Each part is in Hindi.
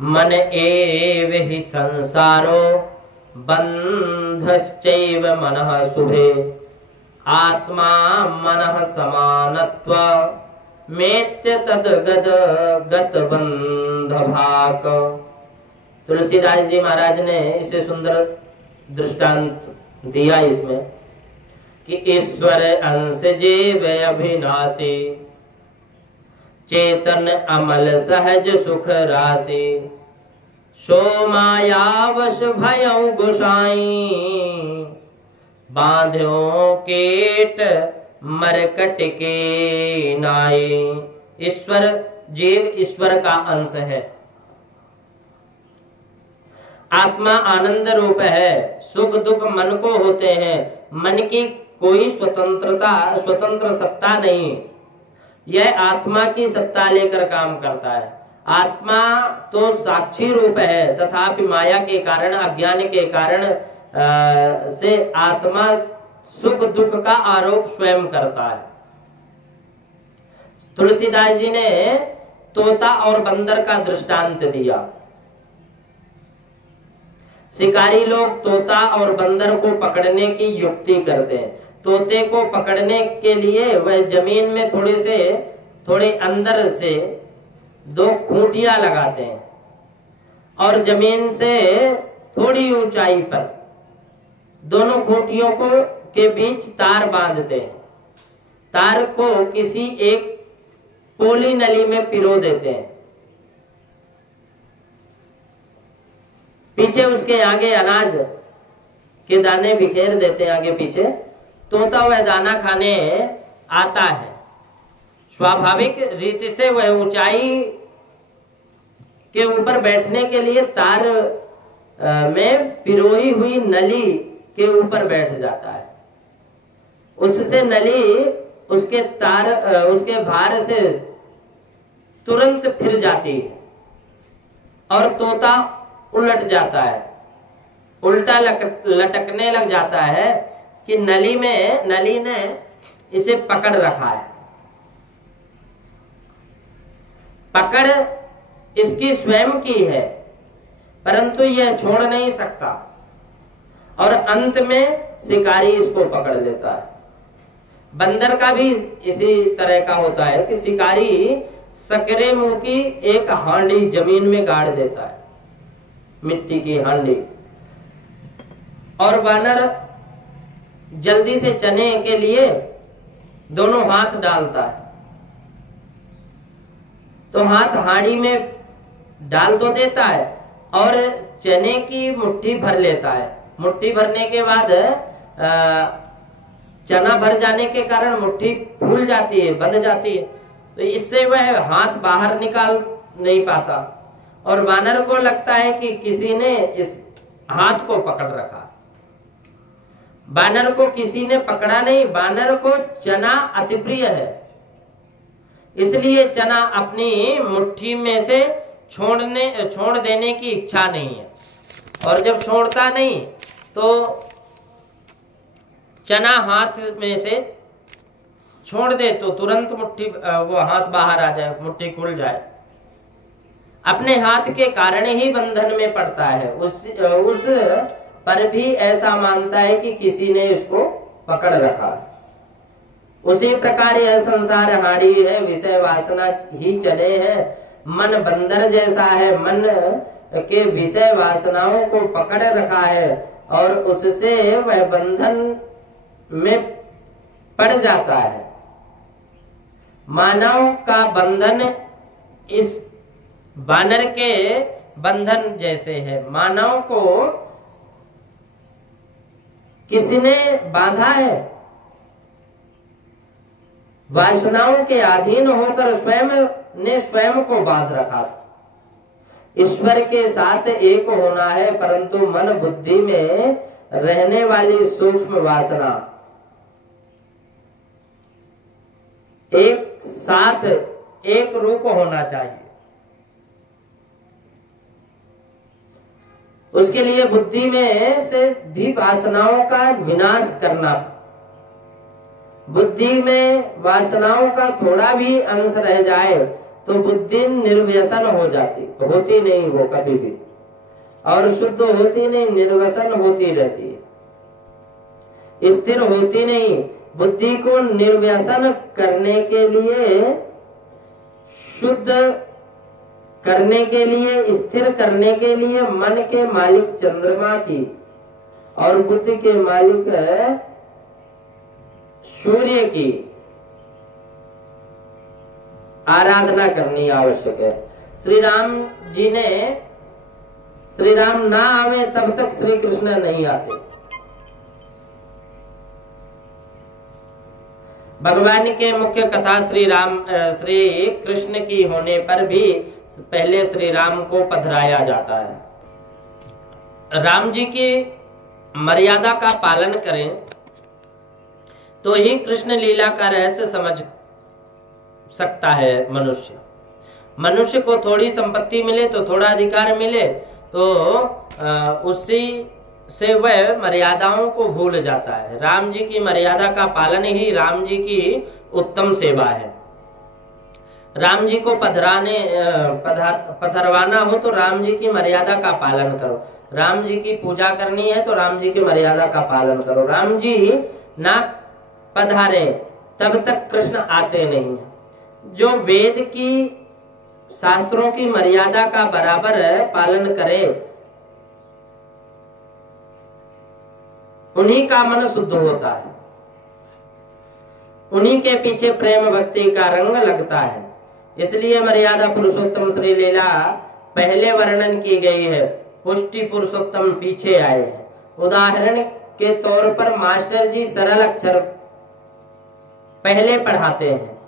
मन एव हि संसारो बंधश्चैव मनः शुभे आत्मा मनः समानत्व मेत्य तद्गद गत बंध भाक। तुलसीदास जी महाराज ने इसे सुंदर दृष्टांत दिया इसमें कि ईश्वर अंश जीव अभिनाशी चेतन अमल सहज सुख राशि सो मायावश भयउ गोसाई बांध्यो केट मरकट के नाई। ईश्वर जीव ईश्वर का अंश है, आत्मा आनंद रूप है, सुख दुख मन को होते हैं, मन की कोई स्वतंत्र सत्ता नहीं, यह आत्मा की सत्ता लेकर काम करता है। आत्मा तो साक्षी रूप है, तथापि माया के कारण अज्ञान के कारण से आत्मा सुख दुख का आरोप स्वयं करता है। तुलसीदास जी ने तोता और बंदर का दृष्टांत दिया। शिकारी लोग तोता और बंदर को पकड़ने की युक्ति करते हैं। तोते को पकड़ने के लिए वह जमीन में थोड़े अंदर से दो खूंटियां लगाते हैं और जमीन से थोड़ी ऊंचाई पर दोनों खूंटियों को के बीच तार बांधते हैं। तार को किसी एक पोली नली में पिरो देते हैं, पीछे उसके आगे अनाज के दाने बिखेर देते हैं आगे पीछे। तोता वह दाना खाने आता है, स्वाभाविक रीति से वह ऊंचाई के ऊपर बैठने के लिए तार में पिरोई हुई नली के ऊपर बैठ जाता है। उससे नली उसके भार से तुरंत फिर जाती है और तोता उलट जाता है, उल्टा लटकने लग जाता है कि नली ने इसे पकड़ रखा है। पकड़ इसकी स्वयं की है, परंतु यह छोड़ नहीं सकता और अंत में शिकारी इसको पकड़ लेता है। बंदर का भी इसी तरह का होता है कि शिकारी सकरे मुंह की एक हांडी जमीन में गाड़ देता है, मिट्टी की हांडी, और वानर जल्दी से चने के लिए दोनों हाथ डालता है। तो हाथ हांडी में डाल तो देता है और चने की मुट्ठी भर लेता है। मुट्ठी भरने के बाद चना भर जाने के कारण मुट्ठी फूल जाती है, बंध जाती है, तो इससे वह हाथ बाहर निकाल नहीं पाता और वानर को लगता है कि किसी ने इस हाथ को पकड़ रखा। वानर को किसी ने पकड़ा नहीं, वानर को चना अति प्रिय है, इसलिए चना अपनी मुट्ठी में से छोड़ देने की इच्छा नहीं है। और जब छोड़ता नहीं तो चना हाथ में से छोड़ दे तो तुरंत मुट्ठी वो हाथ बाहर आ जाए, मुट्ठी खुल जाए। अपने हाथ के कारण ही बंधन में पड़ता है, उस पर भी ऐसा मानता है कि किसी ने इसको पकड़ रखा। उसी प्रकार यह संसार हाड़ी है, विषय वासना ही चले हैं। मन बंदर जैसा है, मन के विषय वासनाओं को पकड़ रखा है और उससे वह बंधन में पड़ जाता है। मानव का बंधन इस वानर के बंधन जैसे है। मानव को किसी ने बांधा है, वासनाओं के अधीन होकर स्वयं को बांध रखा। ईश्वर के साथ एक होना है, परंतु मन बुद्धि में रहने वाली सूक्ष्म वासना एक साथ एक रूप होना चाहिए। उसके लिए बुद्धि में से भी वासनाओं का विनाश करना। बुद्धि में वासनाओं का थोड़ा भी अंश रह जाए तो बुद्धि निर्व्यसन हो जाती, होती नहीं वो कभी भी, और शुद्ध होती नहीं, निर्व्यसन होती रहती है, स्थिर होती नहीं। बुद्धि को निर्व्यसन करने के लिए, शुद्ध करने के लिए, स्थिर करने के लिए मन के मालिक चंद्रमा की और बुद्धि के मालिक सूर्य की आराधना करनी आवश्यक है। श्री राम जी ने, श्री राम ना आवे तब तक श्री कृष्ण नहीं आते। भगवान के मुख्य कथा श्री कृष्ण की होने पर भी पहले श्री राम को पधराया जाता है। राम जी की मर्यादा का पालन करें तो ही कृष्ण लीला का रहस्य समझ सकता है। मनुष्य को थोड़ी संपत्ति मिले तो थोड़ा अधिकार मिले तो उसी से वह मर्यादाओं को भूल जाता है। राम जी की मर्यादा का पालन ही राम जी की उत्तम सेवा है। राम जी को पधरवाना हो तो राम जी की मर्यादा का पालन करो। राम जी की पूजा करनी है तो राम जी की मर्यादा का पालन करो। राम जी ना पधारे तब तक कृष्ण आते नहीं। जो वेद की, शास्त्रों की मर्यादा का बराबर पालन करे उन्हीं का मन शुद्ध होता है, उन्हीं के पीछे प्रेम भक्ति का रंग लगता है। इसलिए मर्यादा पुरुषोत्तम श्री लीला पहले वर्णन की गई है, पुष्टि पुरुषोत्तम पीछे आए हैं। उदाहरण के तौर पर मास्टर जी सरल अक्षर पहले पढ़ाते हैं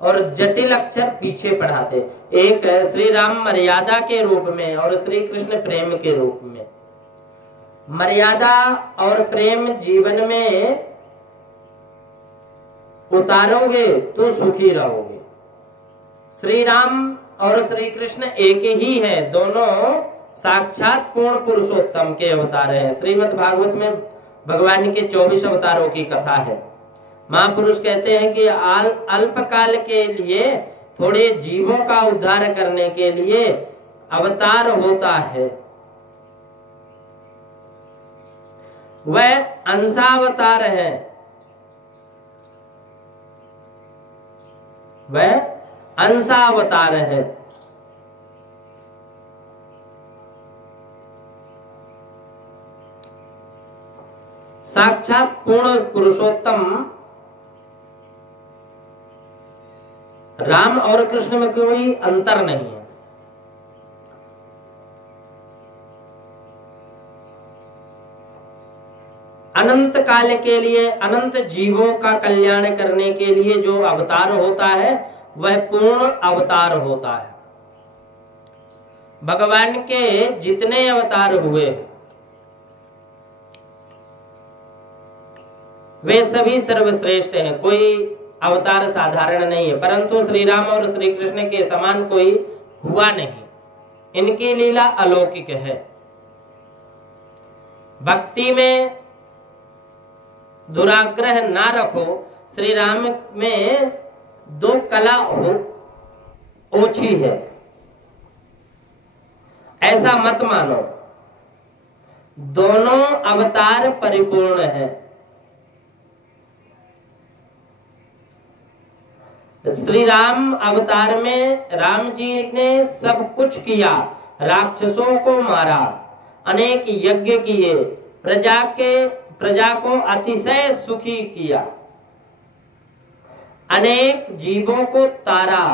और जटिल अक्षर पीछे पढ़ाते हैं। एक श्री राम मर्यादा के रूप में और श्री कृष्ण प्रेम के रूप में। मर्यादा और प्रेम जीवन में उतारोगे तो सुखी रहोगे। श्री राम और श्री कृष्ण एक ही है, दोनों साक्षात पूर्ण पुरुषोत्तम के अवतार हैं। श्रीमद् भागवत में भगवान के 24 अवतारों की कथा है। महापुरुष कहते हैं कि अल्पकाल के लिए, थोड़े जीवों का उद्धार करने के लिए अवतार होता है। वह अंशावतार है, वह अंशावतार है। साक्षात पूर्ण पुरुषोत्तम राम और कृष्ण में कोई अंतर नहीं है। अनंत काल के लिए, अनंत जीवों का कल्याण करने के लिए जो अवतार होता है वह पूर्ण अवतार होता है। भगवान के जितने अवतार हुए वे सभी सर्वश्रेष्ठ हैं, कोई अवतार साधारण नहीं है। परंतु श्री राम और श्री कृष्ण के समान कोई हुआ नहीं। इनकी लीला अलौकिक है। भक्ति में दुराग्रह ना रखो। श्री राम में दो कला ओछी है ऐसा मत मानो, दोनों अवतार परिपूर्ण है। श्री राम अवतार में राम जी ने सब कुछ किया, राक्षसों को मारा, अनेक यज्ञ किए, प्रजा को अतिशय सुखी किया, अनेक जीवों को तारा।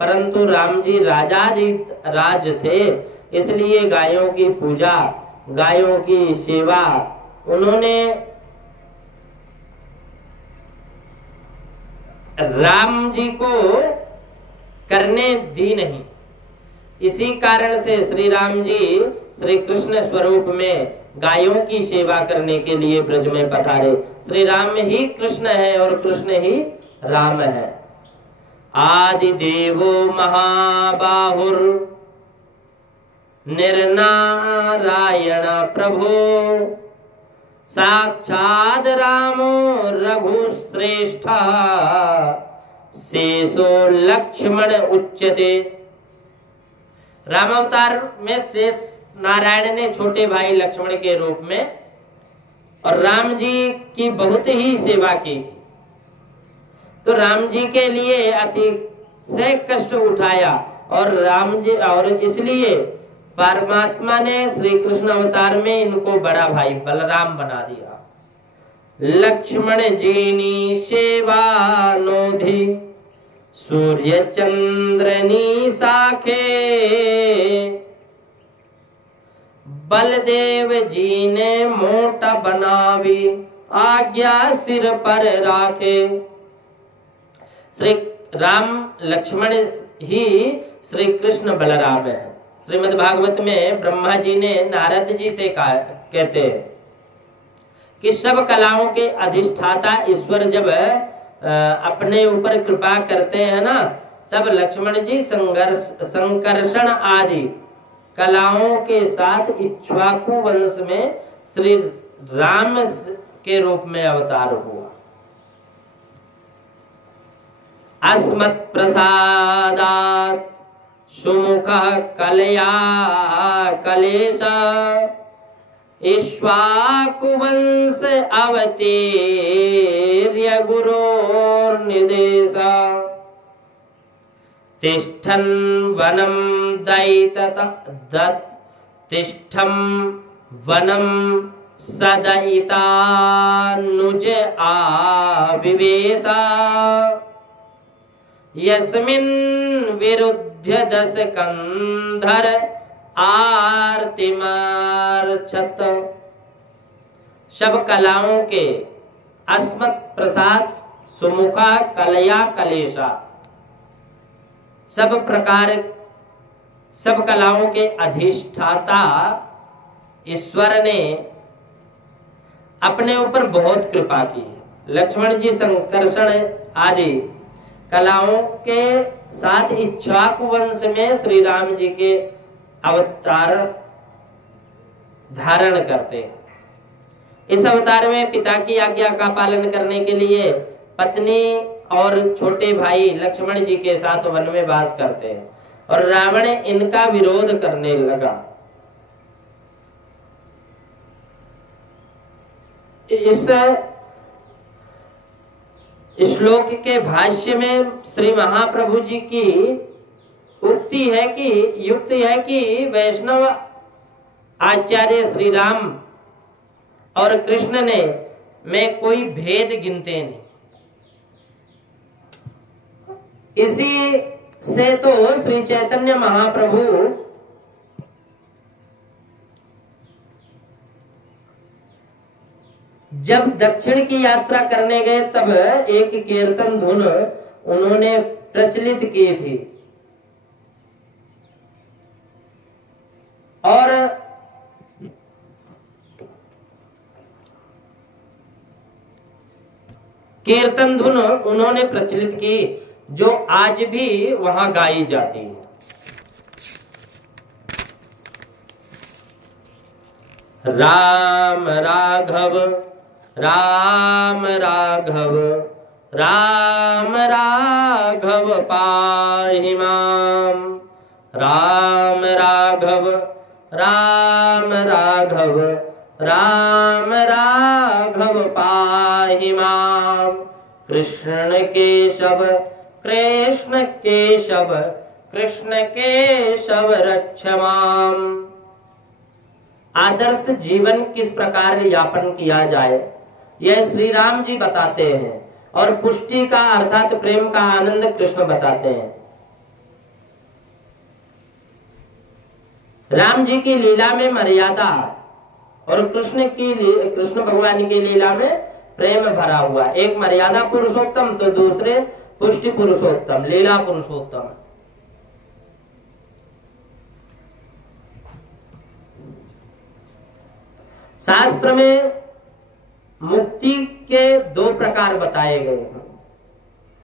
परंतु राम जी राज थे, इसलिए गायों की पूजा, गायों की सेवा उन्होंने राम जी को करने दी नहीं। इसी कारण से श्री राम जी श्री कृष्ण स्वरूप में गायों की सेवा करने के लिए ब्रज में पधारे। श्री राम ही कृष्ण है और कृष्ण ही राम है। आदि देवो महाबाहुर निर्नारायण प्रभो साक्षाद रामो रघुश्रेष्ठ शेषो लक्ष्मण उच्यते। राम अवतार में शेष नारायण ने छोटे भाई लक्ष्मण के रूप में और राम जी की बहुत ही सेवा की थी, तो राम जी के लिए अतिशय कष्ट उठाया और राम जी, और इसलिए परमात्मा ने श्री कृष्ण अवतार में इनको बड़ा भाई बलराम बना दिया। लक्ष्मण जीनी सेवा नोधि सूर्य चंद्रनी साखे, बलदेव जी ने मोटा बनावी आज्ञा सिर पर राखे। श्री राम लक्ष्मण ही श्री कृष्ण बलराम है। श्रीमद् भागवत में ब्रह्मा जी ने नारद जी से कहा, कहते हैं कि सब कलाओं के अधिष्ठाता ईश्वर जब अपने ऊपर कृपा करते हैं ना, तब लक्ष्मण जी संकर्षण आदि कलाओं के साथ इक्ष्वाकु वंश में श्री राम के रूप में अवतार हुआ। अस्मत् प्रसादात् सुमुखः कलया कलेश, इक्ष्वाकुवंश अवतीर्य गुरोर्निदेश। तिष्ठन् वनं तिष्ठं वनं सदयितानुज आविवेश, यस्मिन् विरुध्य दश कंधर आर्तिमार्छत। सब कलाओं के अस्मत् प्रसाद सुमुखा कलया कलेशा, सब प्रकार सब कलाओं के अधिष्ठाता ईश्वर ने अपने ऊपर बहुत कृपा की है। लक्ष्मण जी संकर्षण आदि कलाओं के साथ इक्ष्वाकु वंश में श्री राम जी के अवतार धारण करते हैं। इस अवतार में पिता की आज्ञा का पालन करने के लिए पत्नी और छोटे भाई लक्ष्मण जी के साथ वन में वास करते हैं और रावण इनका विरोध करने लगा। इस श्लोक के भाष्य में श्री महाप्रभु जी की उक्ति है कि युक्त है कि वैष्णव आचार्य श्री राम और कृष्ण ने में कोई भेद गिनते नहीं। इसी से तो श्री चैतन्य महाप्रभु जब दक्षिण की यात्रा करने गए तब एक कीर्तन धुन उन्होंने प्रचलित की थी और कीर्तन धुन उन्होंने प्रचलित की जो आज भी वहां गाई जाती है। राम राघव राम राघव राम राघव पाहि माम, राम राघव राम राघव राम राघव पाहि माम, कृष्ण केशव कृष्ण केशव कृष्ण केशव रक्ष माम। आदर्श जीवन किस प्रकार यापन किया जाए यह श्री राम जी बताते हैं और पुष्टि का अर्थात प्रेम का आनंद कृष्ण बताते हैं। राम जी की लीला में मर्यादा और कृष्ण भगवान की लीला में प्रेम भरा हुआ, एक मर्यादा पुरुषोत्तम तो दूसरे पुष्टि पुरुषोत्तम, लीला पुरुषोत्तम। शास्त्र में मुक्ति के दो प्रकार बताए गए हैं।